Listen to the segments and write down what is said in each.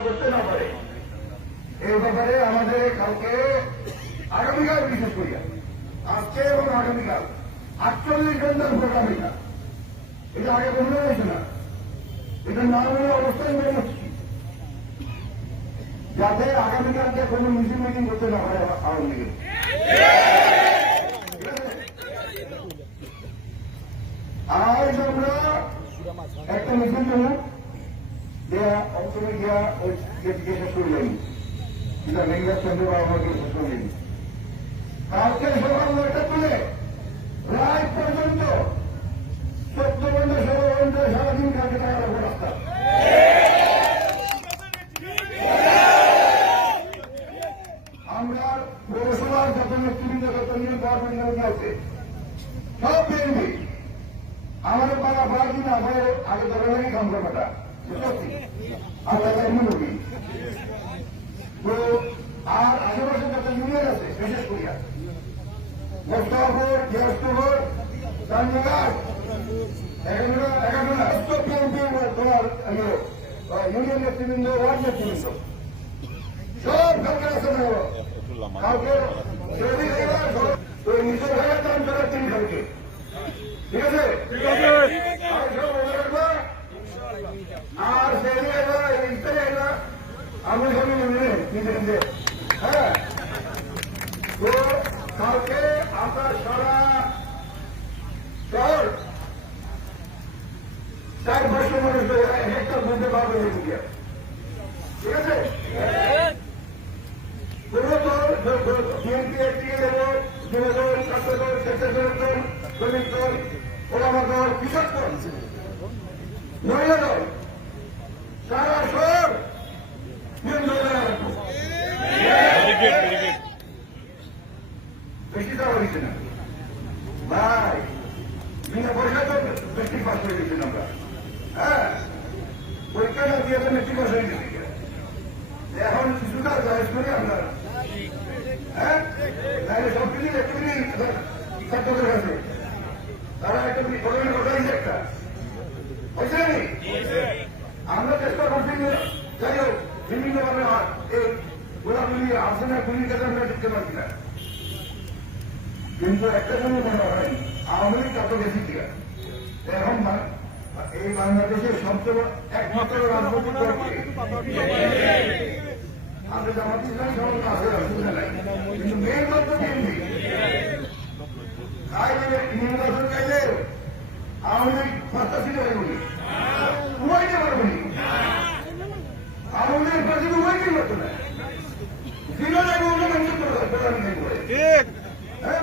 করতে না পারে। এই ব্যাপারে আমাদের কাউকে আগামীকাল বিশেষ করিয়া আজকে এবং আগামীকাল। আটচল্লিশ ঘণ্টার প্রোগ্রাম এটা এটা আগে বন্ধ হয়েছে না। এটা না হলে অবস্থায় মেনে হচ্ছি। যাতে আগামীকালকে কোনো মিছিল মিটিং করতে না পারে আওয়ামী লীগের ঠিক আছে? আজ আমরা একটা মিছিল দেবো দেয়া অঞ্চলে গিয়া ওই গেটকে শেষ করে যাই যেটা মেঘনাথ চন্দ্র বাবু আমাকে শেষ করে কালকে সকাল নয়টা তুলে রাত পর্যন্ত চোদ্দ বন্ধ ষোলো বন্ধ, সারাদিন কালকে টাকা রাস্তা। আমরা পৌরসভার যত নেতৃবৃন্দ, যত নিয়োগ গভর্নমেন্ট আছে, সব বিএনপি। আমাদের পাড়া পাড়া কিনা আমাদের আগে ধরে কাম করাটা আমরা এমন করি তো আর আশেপাশে যত ইউনিয়ন আছে বিশেষ কালকে আছে নিজের ভাইয়ের দাম তারা তিন কালকে ঠিক আছে আর সব মনে রাখবা আর সেই এলো ইত্যাদি এলো আমি সবই মনে নিজে নিজে হ্যাঁ? তো কালকে আপনার সারা শহর চার পাঁচশো মানুষ একটা বুঝতে পারবে ঠিক আছে? কোনো দল বিএনপি একদিকে দেবো যুবদল ছাত্রদল, স্বেচ্ছাসেবক দল, শ্রমিক দল, ওলামা দল, কৃষক দল, মহিলা দল সারা শহর বিএনপি দলে রাখব বেশি দেওয়া হয়েছে না। ভাই বিনা পয়সা তো মেট্রিক পাস করে দিচ্ছেন আমরা। হ্যাঁ পরীক্ষা না দিয়ে মেট্রিক পাস হয়ে গেছে। এখন কিছুটা জয়েস করি আমরা। হ্যাঁ তারা একটা হয়েছে আমরা চেষ্টা করছি যাই হোক বিভিন্নভাবে এই গোলাগুলি আসনে গুলির কাছে আমরা ঢুকতে পারছি না কিন্তু একটা জিনিস মনে হয় আওয়ামী লীগ কত বেশি ঠিক আছে এখন এই বাংলাদেশের সবচেয়ে একমাত্র রাজনৈতিক মেন তাই নির্বাচন মানুষ প্রধানমন্ত্রী করে ঠিক হ্যাঁ?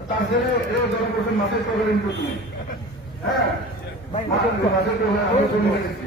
তার ছেলে এ দল করছেন মাসের প্রবলেম হ্যাঁ? মাসের প্রবলেম আমি শুনে গেছি